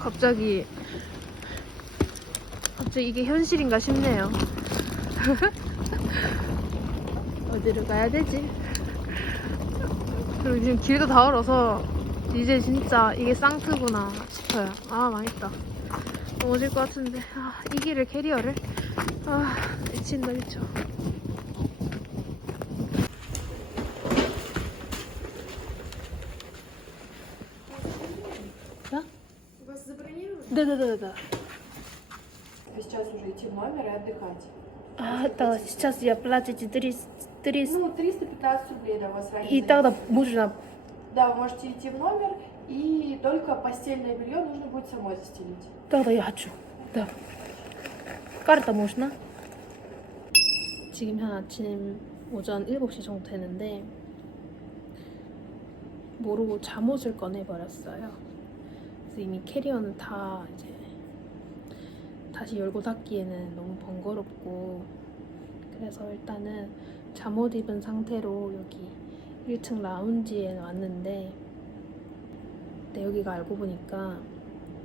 갑자기 이게 현실인가 싶네요. 어디로 가야 되지? 그리고 지금 길도 다 얼어서 이제 진짜 이게 쌍트구나 싶어요. 아, 망했다. 넘어질 것 같은데. 아, 이 길을 캐리어를? 아, 미친다 미쳐. Да? Вас забронировали? Да. Вы сейчас уже идти в номер и отдыхать. А, да, сейчас я платите 300. Ну, 315 рублей, да, у вас ранее. И тогда можно... Да, вы можете идти в номер, и только постельное белье нужно будет самой застелить. тогда я хочу. Да. карта можно? 지금 한 아침 오전 7시 정도 되는데 모르고 잠옷을 꺼내버렸어요. 그래서 이미 캐리어는 다 이제 다시 열고 닫기에는 너무 번거롭고, 그래서 일단은 잠옷 입은 상태로 여기 1층 라운지에 왔는데, 근데 여기가 알고 보니까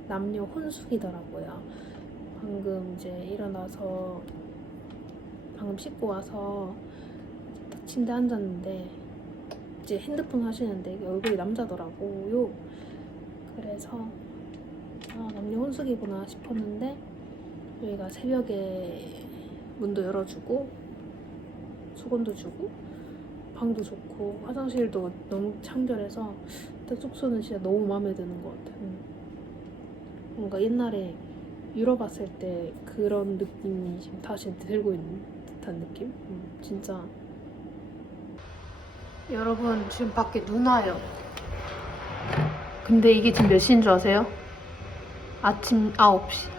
남녀 혼숙이더라고요. 방금 이제 일어나서 방금 씻고 와서 딱 침대 앉았는데 이제 핸드폰 하시는데 얼굴이 남자더라고요. 그래서 아, 남녀 혼숙이구나 싶었는데, 여기가 새벽에 문도 열어주고 수건도 주고 방도 좋고 화장실도 너무 청결해서 일단 숙소는 진짜 너무 마음에 드는 것 같아요. 뭔가 옛날에 유럽 왔을 때 그런 느낌이 지금 다시 들고 있는 듯한 느낌? 진짜. 여러분, 지금 밖에 눈 와요. 근데 이게 지금 몇 시인 줄 아세요? 아침 9시.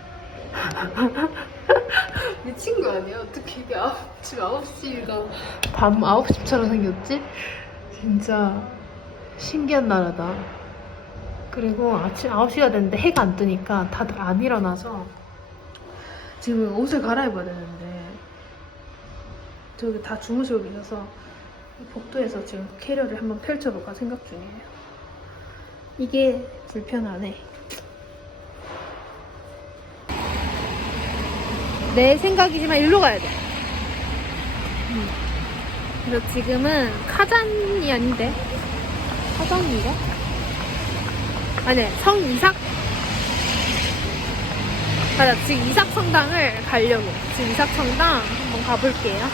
미친 거 아니야? 어떻게 이게 지금 9시가 밤 9시처럼 생겼지? 진짜 신기한 나라다. 그리고 아침 9시가 됐는데 해가 안 뜨니까 다들 안 일어나서 지금 옷을 갈아입어야 되는데 저기 다 주무시고 계셔서 복도에서 지금 캐리어를 한번 펼쳐볼까 생각 중이에요. 이게 불편하네. 내 생각이지만 일로 가야 돼. 그래서 지금은 카잔이 아닌데? 카잔인가? 아니, 성이삭? 맞아, 지금 이삭 성당을 가려고. 지금 이삭 성당 한번 가볼게요.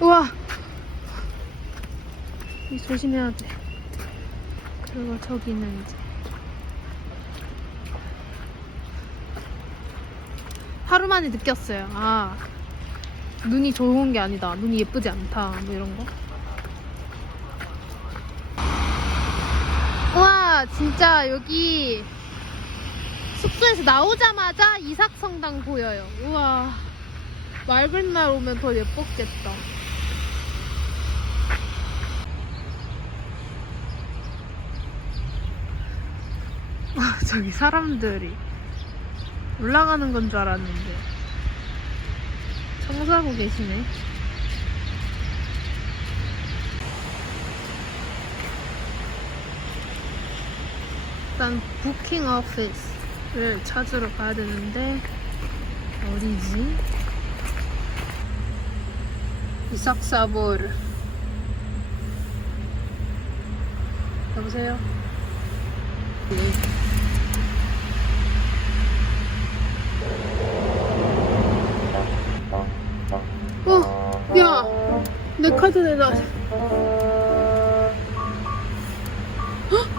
우와! 조심해야 돼. 그리고 저기는 이제 하루 만에 느꼈어요. 아, 눈이 좋은 게 아니다. 눈이 예쁘지 않다. 뭐 이런 거. 우와, 진짜 여기 숙소에서 나오자마자 이삭성당 보여요. 우와, 맑은 날 오면 더 예뻤겠다. 와, 저기 사람들이 올라가는 건 줄 알았는데 청소하고 계시네. 일단 부킹 오피스를 찾으러 가야 되는데 어디지? 이삭사보르. 여보세요? 야, 내 카드 내놔.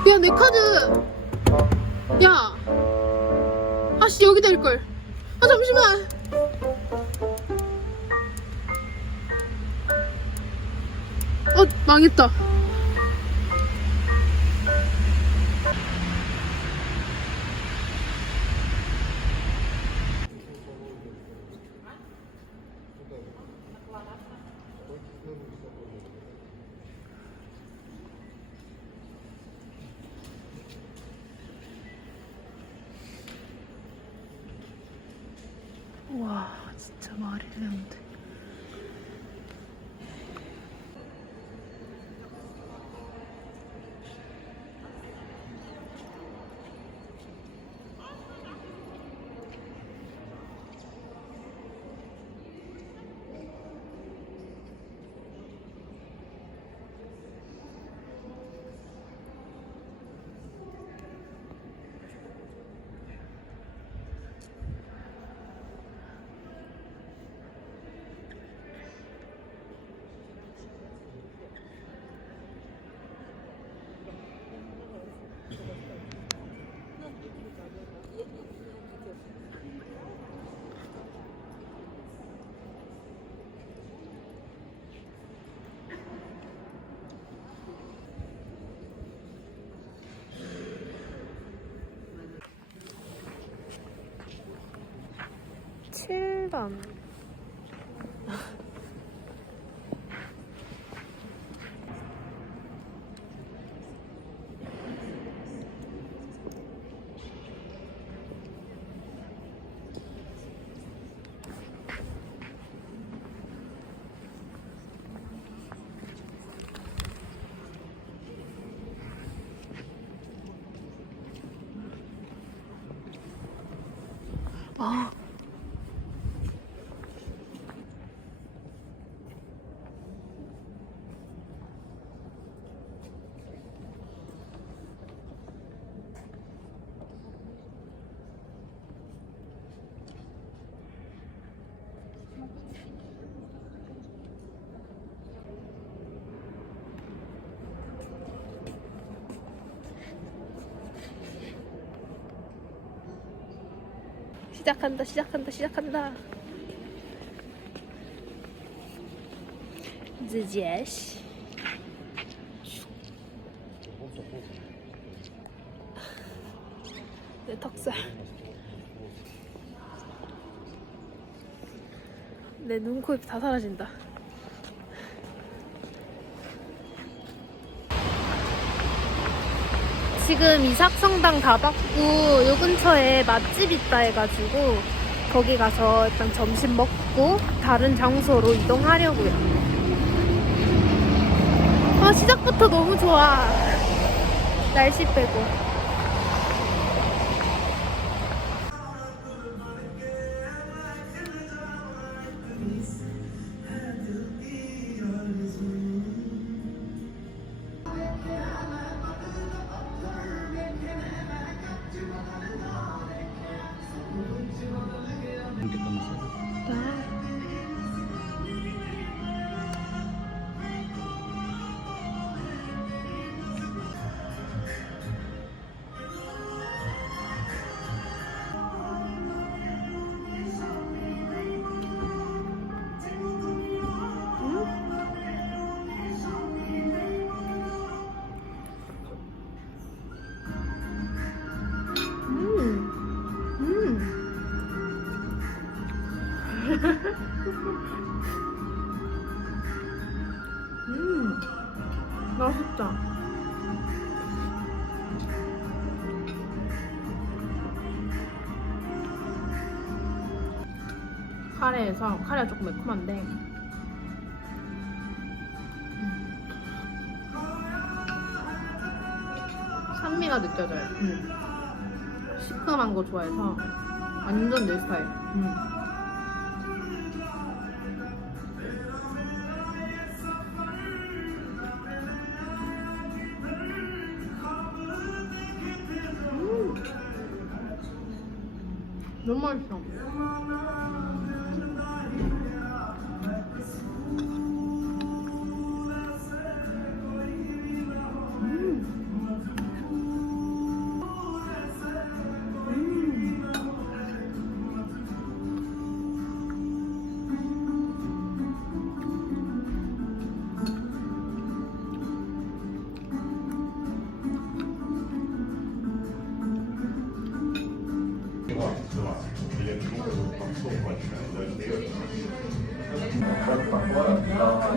야, 내 카드. 야, 아씨, 여기다 일걸. 아, 잠시만. 망했다. 와, 진짜 말이 되는데. 하나도 안. 아. 시작한다, 시작한다, 시작한다. здесь. 내 턱살. 내 눈, 코, 입 다 사라진다. 지금 이삭성당 다 받고 요 근처에 맛집 있다 해가지고 거기 가서 일단 점심 먹고 다른 장소로 이동하려고요. 아, 시작부터 너무 좋아. 날씨 빼고. 맛있다. 카레에서 카레가 조금 매콤한데 산미가 느껴져요. 시큼한 거 좋아해서 완전 내 스타일. 너무 맛있어.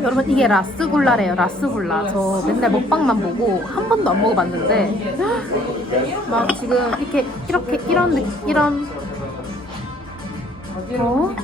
여러분, 이게 라스굴라래요. 라스굴라. 저 맨날 먹방만 보고 한 번도 안 먹어봤는데 막 지금 이렇게 이런 어?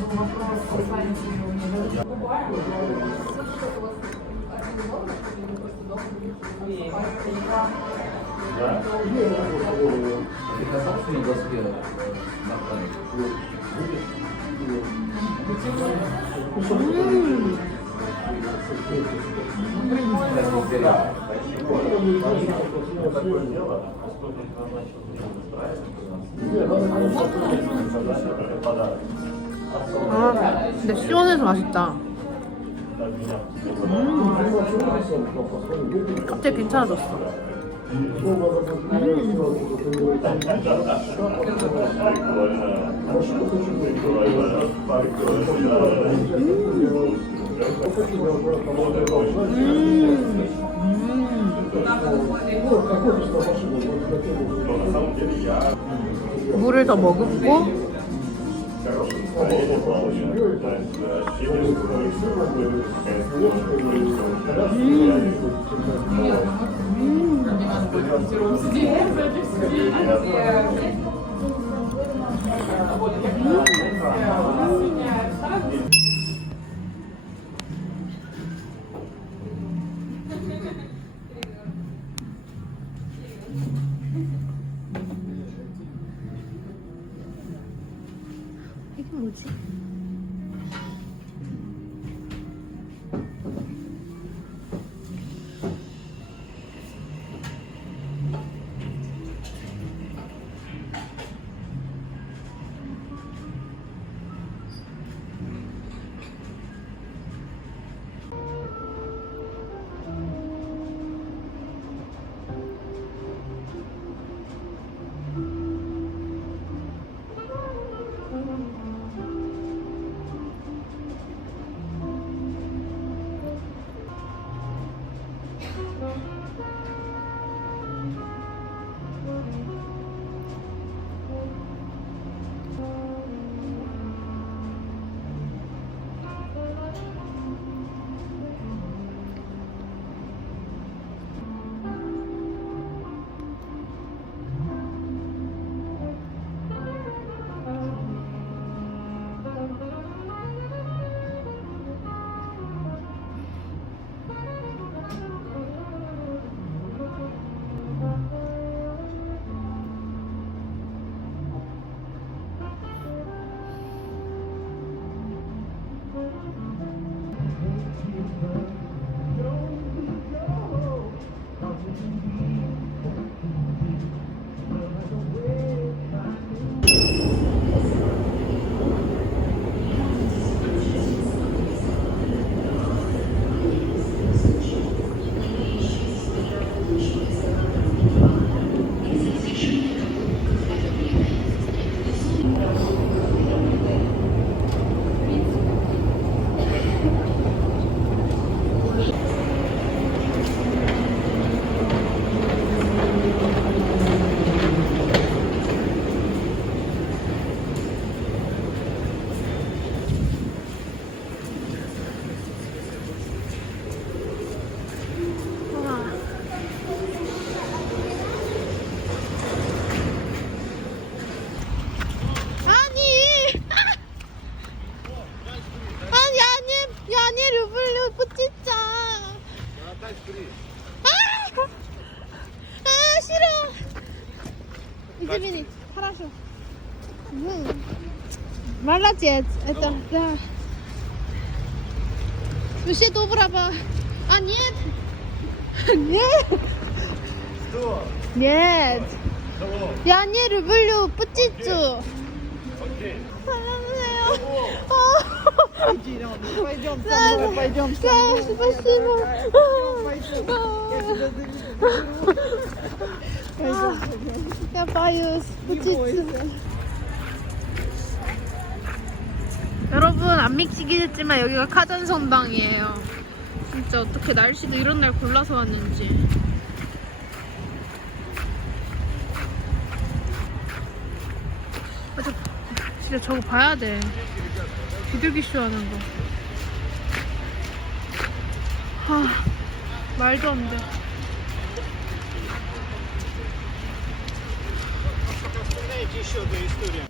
아, 근데 시원해서 맛있다. 갑자기 괜찮아졌어. 물을 더 머금고 이게 뭐지? Извини, хорошо. Молодец, это, да. Вообще доброго. А, нет. Нет. Что? Нет. Кого? Я не люблю птицу. Окей. Иди, пойдем со мной, пойдем со Да, мной. спасибо. Я боюсь птицы. 여러분 안 믿기겠지만 여기가 카잔 성당이에요. 진짜 어떻게 날씨도 이런 날 골라서 왔는지. 진짜 저거 봐야 돼. 비둘기쇼 하는 거. 말도 안 돼. Вспоминайте еще одну историю.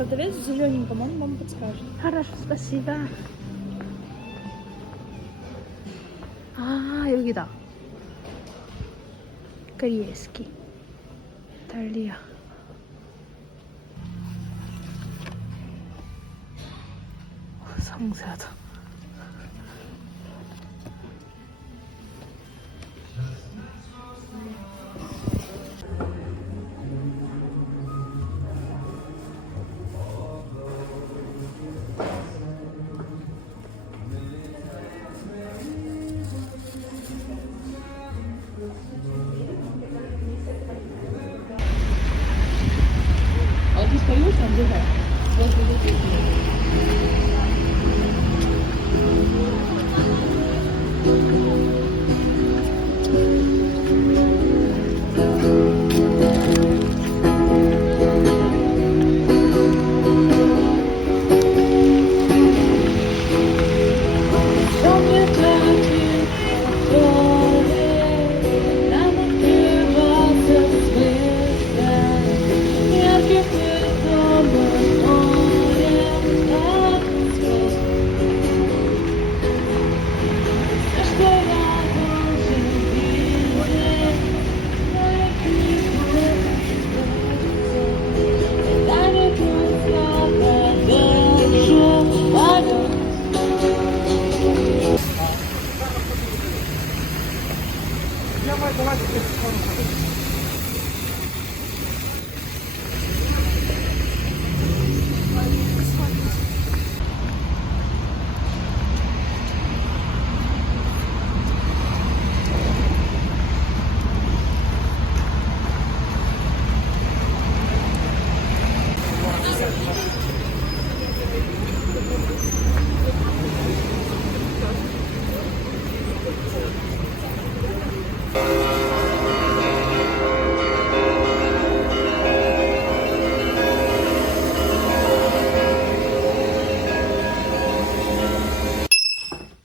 продавец в зелененьком, он вам подскажет. Хорошо, спасибо. 아, 여기다. корейский. Италия. 상세하다.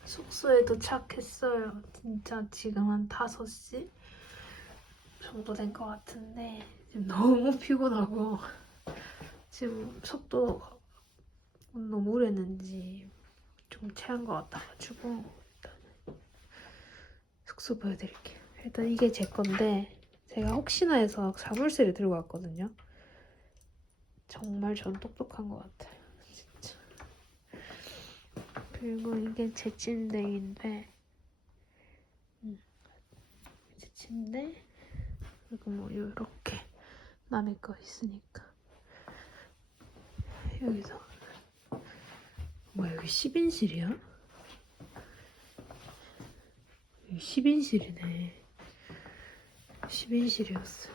숙소에 도착했어요. 진짜 지금 한 5시 정도 된 것 같은데 지금 너무 피곤하고 지금 속도 너무 오랬는지 좀 체한 것 같아가지고 일단 숙소 보여드릴게요. 일단 이게 제 건데 제가 혹시나 해서 자물쇠를 들고 왔거든요. 정말 전 똑똑한 것 같아요. 진짜. 그리고 이게 제 침대인데 제 침대 그리고 뭐 이렇게 남의 거 있으니까 여기서 뭐야 여기 10인실이야? 여기 10인실이네. 10인실이었어.